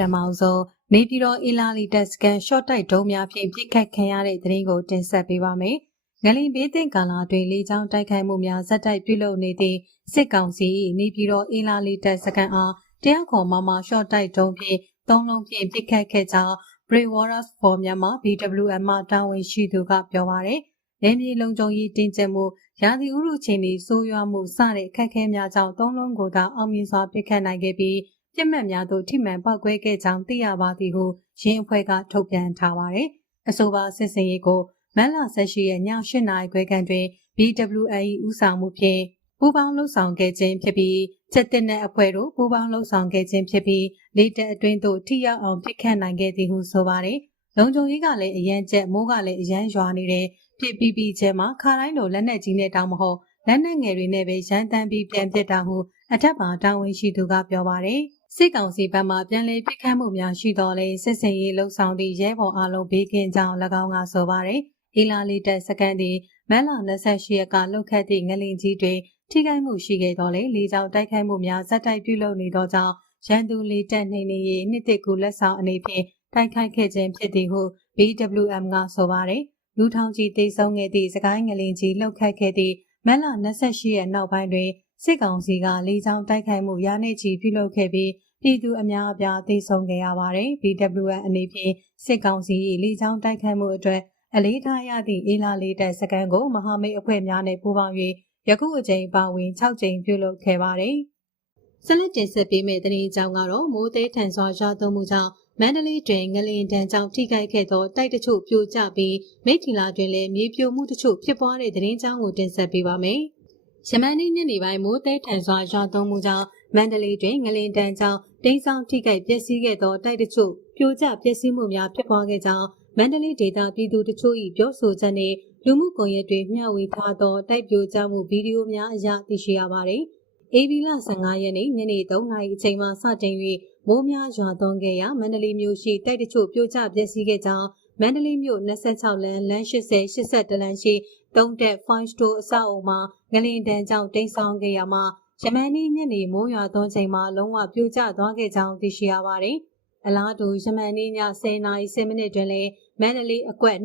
ထမဆုံးနေပြည်တော်အီလာလီတက်စကန်ရှော့တိုက်ဒုံးများဖြင့်ပြစ်ခတ်ခံရတဲ့သတင်းကိုတင်ဆက်ပေးပါမယ်။ငလင်ဘေးသင့်ကာလတွင်လေကြောင်းတိုက်ခိုက်မှုများဇက်တိုက်ပြုလုပ်နေသည့်စစ်ကောင်စီနေပြည်တော်အီလာလီတက်စကန်အားတရားခေါ်မမရှော့တိုက်ဒုံးဖြင့်သုံးလုံးဖြင့်ပြစ်ခတ်ခဲ့ကြောင်း Brave Warriors for Myanmar BWM မှတာဝန်ရှိသူကပြောပါရယ်။နေပြည်လုံခြုံရေးတင်းကျပ်မှုရာသီဥတုချိန်တွေဆိုးရွားမှုစတဲ့အခက်အခဲများကြောင့်သုံးလုံးကိုသာအောင်မြင်စွာပြစ်ခတ်နိုင်ခဲ့ပြီး ပြစ်မှတ်များသို့ထိမှန်ပောက်ကွဲခဲ့ကြောင်းသိရပါသည်ဟုရင်းအဖွဲ့ကထုတ်ပြန်ထားပါတယ်။အဆိုပါစစ်စင်ရေးကိုမန်လာဆက်ရှိရဲ့ည8နာရီခွဲခန့်တွင် BWAE ဦးဆောင်မှုဖြင့်ပူးပေါင်းလှုပ်ဆောင်ခဲ့ခြင်းဖြစ်ပြီးချက်တင်တဲ့အဖွဲ့တို့ပူးပေါင်းလှုပ်ဆောင်ခဲ့ခြင်းဖြစ်ပြီးလေတက်အတွင်းသို့ထိရောက်အောင်ပြစ်ခတ်နိုင်ခဲ့သည်ဟုဆိုပါတယ်။လုံခြုံရေးကလည်းအရန်ကျက်မိုးကလည်းအရန်ရွာနေတဲ့ပြစ်ပြီးပြီးကျဲမှာခါတိုင်းလိုလက်နက်ကြီးနဲ့တောင်မဟုတ်လက်နက်ငယ်တွေနဲ့ပဲရန်တမ်းပြီးပြန်ပစ်တာဟုအထက်ပါတာဝန်ရှိသူကပြောပါတယ်။ စစ်ကောင်စီဘက်မှပြန်လည်ပစ်ခတ်မှုများရှိတော်လဲစစ်စင်ရေးလှုပ်ဆောင်သည့်ရဲဘော်အလုံးဘေးကင်းကြောင်း၎င်းကဆိုပါတယ်။အီလာလီတက်စကန်သည်မန်လာ28ရက်ကလှုပ်ခတ်သည့်ငလင်ကြီးတွင်ထိခိုက်မှုရှိခဲ့တော်လဲလေကြောင်းတိုက်ခိုက်မှုများဇက်တိုက်ပြုလုပ်နေသောကြောင့်ရန်သူလေတက်နှိမ်နေရေးနှစ်တစ်ကူလက်ဆောင်အနေဖြင့်တိုက်ခိုက်ခဲ့ခြင်းဖြစ်သည်ဟု BWM ကဆိုပါတယ်။လူထောင်ကြီးတိတ်ဆုံးခဲ့သည့်စကိုင်းငလင်ကြီးလှုပ်ခတ်ခဲ့သည့်မန်လာ28ရက်နောက်ပိုင်းတွင် စစ်ကောင်စီကလေကြောင်းတိုက်ခိုက်မှုရာနေချီပြုလုပ်ခဲ့ပြီးပြည်သူအများအပြားသိဆုံးခဲ့ရပါတယ်။ BWN အနေဖြင့်စစ်ကောင်စီ၏လေကြောင်းတိုက်ခိုက်မှုအတွက်အလေးထားရသည့်အေလာလေးတက်စကန်ကိုမဟာမိတ်အဖွဲ့များနဲ့ပူးပေါင်း၍ယခုအကြိမ်ပါဝင်6ကြိမ်ပြုလုပ်ခဲ့ပါတယ်။ဆက်လက်တင်ဆက်ပေးမယ့်သတင်းကြောင်းကတော့မိုးသေးထန်စွာရွာသွန်းမှုကြောင့်မန္တလေးတွင်ငလင်တန်းကြောင့်ထိခိုက်ခဲ့သောတိုက်တချို့ပြိုကျပြီးမိထီလာတွင်လည်းမြေပြိုမှုတချို့ဖြစ်ပွားတဲ့သတင်းကြောင်းကိုတင်ဆက်ပေးပါမယ်။ ယမန်နေ့ညနေပိုင်းမိုးသေးထန်စွာရွာသွန်းမှုကြောင့်မန္တလေးတွင်ငလင်တန်းကြောင့်တိန်းဆောင်ထိခိုက်ပျက်စီးခဲ့သောတိုက်တချို့ပြိုကျပျက်စီးမှုများဖြစ်ပွားခဲ့ကြောင်းမန္တလေးဒေသပြည်သူတချို့၏ပြောဆိုချက်နှင့်လူမှုကွန်ရက်တွေမျှဝေထားသောတိုက်ပြိုကျမှုဗီဒီယိုများအရသိရှိရပါသည်။ AB လ15ရက်နေ့ညနေ3နာရီအချိန်မှစတင်၍မိုးများရွာသွန်းခဲ့ရာမန္တလေးမြို့ရှိတိုက်တချို့ပြိုကျပျက်စီးခဲ့ကြောင်း မန္တလေးမြို့26လမ်းလမ်း80 82လမ်းရှိတုံးတက်5 store အဆောက်အုံမှာငလင်တန်းကြောင့်တိမ်းဆောင်ခဲ့ရမှာယမန်နေ့ညနေမိုးရွာသွန်းချိန်မှာလုံးဝပြိုကျသွားခဲ့ကြောင်းသိရှိရပါတယ်။အလားတူယမန်နေ့ည10:00နာရီ10မိနစ်တွင်လည်းမန္တလေးအကွက်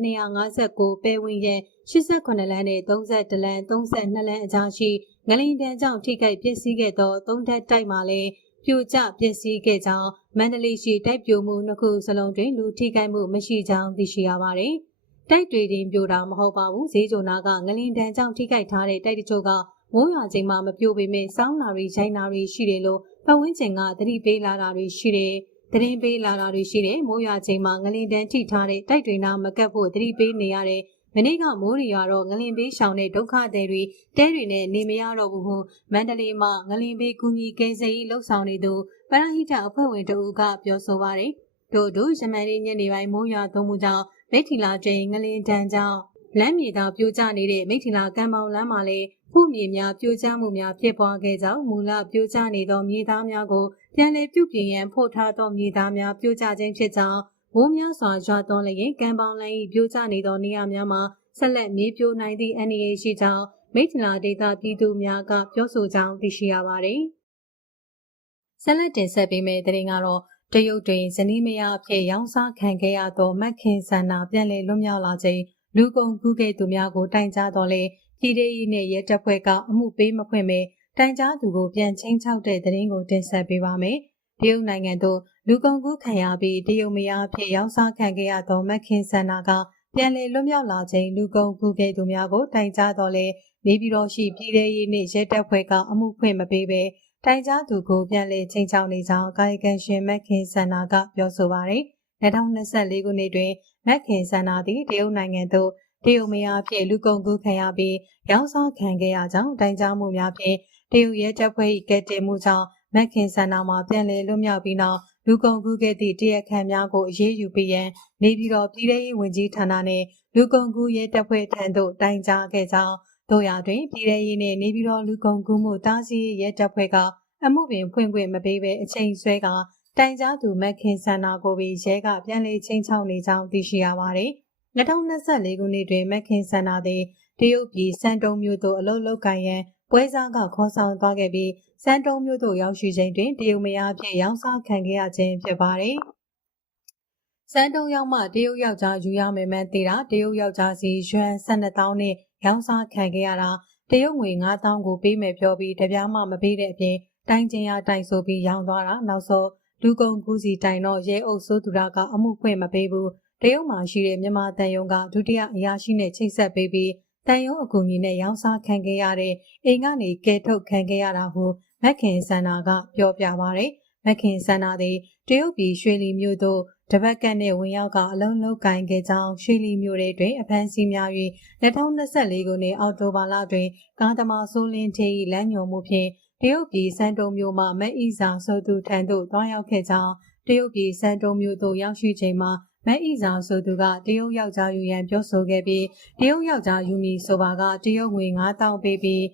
259ပဲဝင်ရဲ89လမ်းနဲ့31လမ်း32လမ်းအကြားရှိငလင်တန်းကြောင့်ထိခိုက်ပျက်စီးခဲ့သောသုံးထပ်တိုက်မှာလည်း ပြိုကျပျက်စီးခဲ့ကြောင်းမန္တလေးရှိတိုက်ပြိုမှုနှစ်ခုစလုံးတွင်လူထိခိုက်မှုမရှိကြောင်းသိရှိရပါတယ်။တိုက်တွေတင်ပြိုတာမဟုတ်ပါဘူး။ဈေးကြုံနာကငလင်တန်းကြောင့်ထိခိုက်ထားတဲ့တိုက်တချို့ကမိုးရွာချိန်မှာမပြိုပေမဲ့စောင်းနာတွေရိုက်နာတွေရှိတယ်လို့ပတ်ဝန်းကျင်ကသတိပေးလာတာတွေရှိတယ်။သတင်းပေးလာတာတွေရှိတယ်။မိုးရွာချိန်မှာငလင်တန်းထိထားတဲ့တိုက်တွေနာမကတ်ဖို့သတိပေးနေရတယ်။ မနေ့ကမိုးရီရွာတော့ငလင်ပေးရှောင်တဲ့ဒုက္ခသည်တွေတဲတွေနဲ့နေမရတော့ဘူးဟုမန္တလေးမှာငလင်ပေးကူညီကယ်ဆယ်ရေးလှုပ်ဆောင်နေသူပရဟိတအဖွဲ့ဝင်တဦးကပြောဆိုပါတယ်။တို့တို့ရမန်လေးညနေပိုင်းမိုးရွာသွန်းမှုကြောင့်မိထီလာကျင်းငလင်တန်းကြောင့်လမ်းမြေသာပြိုကျနေတဲ့မိထီလာကံပေါင်လမ်းမှာလည်းမှုမြေများပြိုကျမှုများဖြစ်ပွားခဲ့ကြောင်းမူလပြိုကျနေသောမြေသားများကိုပြန်လည်ပြုပြင်ရန်ဖို့ထားသောမြေသားများပြိုကျခြင်းဖြစ်ကြောင်း မိုးများစွာရွာသွန်းလျင်ကံပေါင်လန်း၏ပြိုကျနေသောနေရာများမှာဆက်လက်မြေပြိုနိုင်သည့်အနေအရှိကြောင်းမိထလာဒေတာပြည်သူများကပြောဆိုကြောင်းသိရှိရပါသည်။ဆက်လက်တင်ဆက်ပေးမယ့်သတင်းကတော့တရုတ်တွင်ဇနီးမယားအဖြစ်ရောင်းစားခံခဲ့ရသောမက်ခင်ဆန္နာပြန်လည်လွတ်မြောက်လာခြင်းလူကုန်ကူးခဲ့သူများကိုတိုင်ကြားတော်လဲပြည်ထောင်စုနဲ့ရဲတပ်ဖွဲ့ကအမှုပေးမဖွင့်ပဲတိုင်ကြားသူကိုပြန်ချင်းချောက်တဲ့သတင်းကိုတင်ဆက်ပေးပါမယ်။ တရုတ်နိုင်ငံသို့လူကုန်ကူးခံရပြီးတရုတ်မယားအဖြစ်ရောင်းစားခံခဲ့ရသောမက်ခင်ဆန္နာကပြန်လည်လွတ်မြောက်လာခြင်းလူကုန်ကူးခဲ့သူများကိုတိုင်ကြားတော်လဲနေပြည်တော်ရှိပြည်ထောင်စုနဲ့ရဲတပ်ဖွဲ့ကအမှုဖွင့်မပေးပဲတိုင်ကြားသူကိုပြန်လည်ချင်းချောက်နေကြောင်းကာယကံရှင်မက်ခင်ဆန္နာကပြောဆိုပါရယ်2024ခုနှစ်တွင်မက်ခင်ဆန္နာသည်တရုတ်နိုင်ငံသို့တရုတ်မယားဖြင့်လူကုန်ကူးခံရပြီးရောင်းစားခံခဲ့ရကြောင်းတိုင်ကြားမှုများဖြင့်တရုတ်ရဲတပ်ဖွဲ့၏ကဲတင်မှုကြောင့် မက်ခင်ဆန္ဒမှာပြန်လည်လွတ်မြောက်ပြီးနောက်လူကုန်ကူးခဲ့သည့်တရက်ခံများကိုအရေးယူပေးရန်နေပြည်တော်ပြည်ထောင်စုဝန်ကြီးဌာနနှင့်လူကုန်ကူးရဲတပ်ဖွဲ့ထံသို့တိုင်ကြားခဲ့ကြောင်းတို့ရတွင်ပြည်ထောင်စုနှင့်နေပြည်တော်လူကုန်ကူးမှုတားဆီးရဲတပ်ဖွဲ့ကအမှုပင်ဖွင့်ခွင့်မပေးဘဲအချိန်ဆွဲကတိုင်ကြားသူမက်ခင်ဆန္ဒကိုပြီးရဲကပြန်လည်ချင်းချောက်နေကြောင်းသိရှိရပါသည်။2024ခုနှစ်တွင်မက်ခင်ဆန္ဒသည်တရုတ်ပြည်စန်တုံမြို့သို့အလုတ်လုတ်ကိုင်ရန် ပွဲစားကခေါ်ဆောင်သွားခဲ့ပြီးစမ်းတုံးမြို့သို့ရောက်ရှိချိန်တွင်တရုတ်မယားဖြင့်ရောင်းစားခံခဲ့ရခြင်းဖြစ်ပါတယ်။စမ်းတုံးရောက်မှတရုတ်ယောက်ျားယူရမယ်မှန်းသိတာတရုတ်ယောက်ျားစီရွှန်12,000နဲ့ရောင်းစားခံခဲ့ရတာတရုတ်ငွေ9,000ကိုပေးမယ်ပြောပြီးတပြားမှမပေးတဲ့အပြင်တိုင်ကျင်ရတိုင်ဆိုပြီးရောင်းသွားတာနောက်ဆုံးလူကုန်ကူးစီတိုင်တော့ရဲအုပ်စိုးသူရကအမှုဖွင့်မပေးဘူးတရုတ်မှာရှိတဲ့မြန်မာတန်ယုံကဒုတိယအရာရှိနဲ့ချိတ်ဆက်ပေးပြီး တန်ယုံအကူအညီနဲ့ရောင်းစားခံခဲ့ရတဲ့အိမ်ကနေကဲထုတ်ခံခဲ့ရတာဟုမက်ခင်စန္နာကပြောပြပါရယ်မက်ခင်စန္နာသည်တရုတ်ပြည်ရွှေလီမြို့သို့တပတ်ကတ်နဲ့ဝင်ရောက်ကအလုံးလုံးကင်ခဲ့ကြောင်းရွှေလီမြို့တွင်အဖမ်းဆီးများ၍2024ခုနှစ်အောက်တိုဘာလတွင်ကားသမားစိုးလင်းထေး၏လမ်းညွှန်မှုဖြင့်တရုတ်ပြည်စန်တုံမြို့မှမက်အီစာဆိုသူထံသို့တွားရောက်ခဲ့ကြောင်းတရုတ်ပြည်စန်တုံမြို့သို့ရောက်ရှိချိန်မှာ မက်အီစာဆိုသူကတရုတ်ယောက်ျားယူရန်ပြောဆိုခဲ့ပြီးတရုတ်ယောက်ျားယူမီဆိုပါကတရုတ်ငွေ9000ပေးပြီး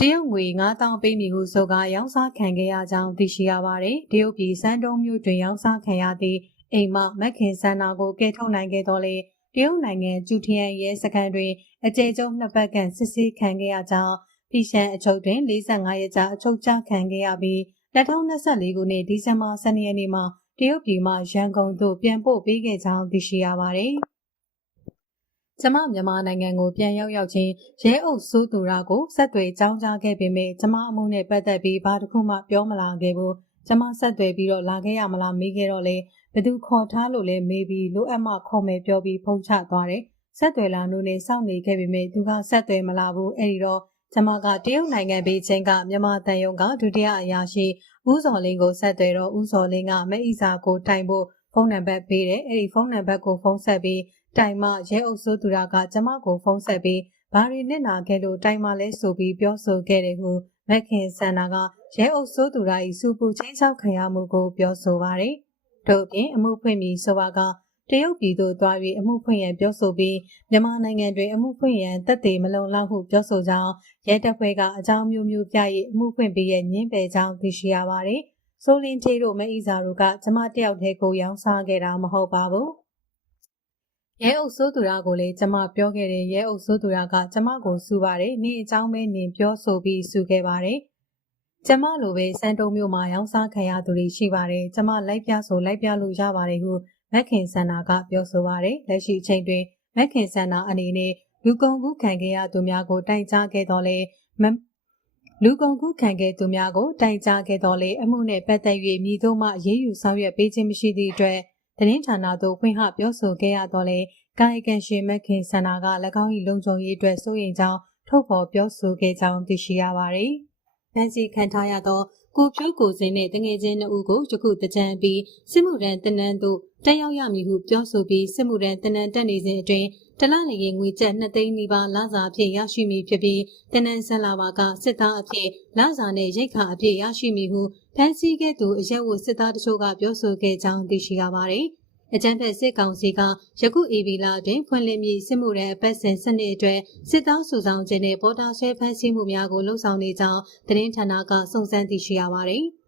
တရုတ်ငွေ9000ပေးမည်ဟုဆိုကာရောင်းစားခံခဲ့ရကြောင်းသိရှိရပါတယ်။တရုတ်ပြည်စန်းတုံးမြို့တွင်ရောင်းစားခံရသည့်အိမ်မမက်ခင်စန္နာကိုကဲထုတ်နိုင်ခဲ့တော်လေတရုတ်နိုင်ငံကျူထီယန်ရဲစခန်းတွင်အကြိမ်ကြုံနှစ်ပတ်ခန့်စစ်ဆေးခံခဲ့ရကြောင်းပြည်ရှမ်းအချုပ်တွင်45ရက်ကြာအချုပ်ချခံခဲ့ရပြီး2024ခုနှစ်ဒီဇင်ဘာ12ရက်နေ့မှာ တရုတ်ပြည်မှရန်ကုန်သို့ပြန်ပို့ပေးခဲ့ကြောင်းသိရှိရပါတယ်။ကျမမြန်မာနိုင်ငံကိုပြန်ရောက်ရောက်ချင်းရဲအုပ်စိုးသူရကိုဆက်သွယ်ကြောင်းကြားခဲ့ပေမဲ့ကျမအမှုနဲ့ပတ်သက်ပြီးဘာတစ်ခုမှပြောမလာခဲ့ဘူးကျမဆက်သွယ်ပြီးတော့လာခဲ့ရမလားမေးခဲ့တော့လေဘသူခေါ်ထားလို့လဲမေးပြီးလိုအပ်မှခေါ်မယ်ပြောပြီးဖုန်းချသွားတယ်ဆက်သွယ်လာလို့နေစောင့်နေခဲ့ပေမဲ့သူကဆက်သွယ်မလာဘူးအဲ့ဒီတော့ ကျမကတရုတ်နိုင်ငံပြည်ချင်းကမြန်မာတန်ယုံကဒုတိယအရာရှိဦးစော်လင်းကိုဆက်သွယ်တော့ဦးစော်လင်းကမအိစာကိုတိုင်ဖို့ဖုန်းနံပါတ်ပေးတယ်အဲ့ဒီဖုန်းနံပါတ်ကိုဖုန်းဆက်ပြီးတိုင်မရဲအုပ်စိုးသူရကကျမကိုဖုန်းဆက်ပြီးဘာရီနစ်နာခဲ့လို့တိုင်မလဲဆိုပြီးပြောဆိုခဲ့တယ်ဟုမက်ခင်ဆန္နာကရဲအုပ်စိုးသူရ၏စူပူချင်းချောက်ခံရမှုကိုပြောဆိုပါတယ်။တို့ပြင်အမှုဖွင့်ပြီးဆိုပါက တရုတ်ပြည်သို့သွား၍အမှုဖွင့်ရန်ပြောဆိုပြီးမြန်မာနိုင်ငံတွင်အမှုဖွင့်ရန်တက်သေးမလုံလောက်ဟုပြောဆိုကြောင်းရဲတပ်ဖွဲ့ကအကြောင်းမျိုးမျိုးပြ၍အမှုဖွင့်ပြီးရညင်းပယ်ကြောင်းသိရှိရပါတယ်။ဆိုလင်းချေတို့မအီစာတို့ကကျမတယောက်တည်းကိုရောင်းစားခဲ့တာမဟုတ်ပါဘူး။ရဲအုပ်စိုးသူရကိုလည်းကျမပြောခဲ့တယ်ရဲအုပ်စိုးသူရကကျမကိုစူပါတယ်နေအကြောင်းပဲနေပြောဆိုပြီးစူခဲ့ပါတယ်ကျမလိုပဲစံတုံမျိုးမှာရောင်းစားခံရသူတွေရှိပါတယ်ကျမလိုက်ပြဆိုလိုက်ပြလို့ရပါတယ်ဟု မက်ခင်ဆန္နာကပြောဆိုပါတယ်လက်ရှိအချိန်တွင်မက်ခင်ဆန္နာအနေနဲ့လူကုန်ကူးခံခဲ့ရသူများကိုတိုင်ကြားခဲ့တော်လဲလူကုန်ကူးခံခဲ့သူများကိုတိုင်ကြားခဲ့တော်လဲအမှုနဲ့ပတ်သက်၍မြည်တို့မှရေးယူဆောင်ရွက်ပေးခြင်းမရှိသည့်အတွက်သတင်းဌာနသို့ဖွင့်ဟပြောဆိုခဲ့ရတော့လေကာယကံရှင်မခင်ဆန္ဒက၎င်း၏လုံခြုံရေးအတွက်စိုးရိမ်ကြောင်းထုတ်ဖော်ပြောဆိုခဲ့ကြောင်းသိရှိရပါတယ်။ဖန်စီခံထားရသော ကိုဖြိုးကိုစင်းနဲ့တငယ်ချင်းနှစ်ဦးကိုယခုတကြံပြီးစစ်မှုရန်တနန်းသို့တက်ရောက်ရမည်ဟုပြောဆိုပြီးစစ်မှုရန်တနန်းတက်နေစဉ်အတွင်းတလလရေငွေကျပ်2သိန်းနီးပါးလစာအဖြစ်ရရှိမည်ဖြစ်ပြီးတနန်းဆက်လာပါကစစ်သားအဖြစ်လစာနဲ့ရိတ်ခါအဖြစ်ရရှိမည်ဟုဖန်စီခဲ့သူအရက်ဝစစ်သားတချို့ကပြောဆိုခဲ့ကြောင်းသိရှိရပါတယ်။ အကြမ်းဖက်စစ်ကောင်စီကယခုအေဗီလာတွင်ဖွင့်လှစ်မည့်စစ်မှုရန်အပတ်စဉ်စနစ်အတွက်စစ်သားစုဆောင်ခြင်းနဲ့ပေါ်တာဆွဲဖမ်းဆီးမှုများကိုလှုံ့ဆော်နေကြောင်းသတင်းဌာနကစုံစမ်းသိရှိရပါတယ်။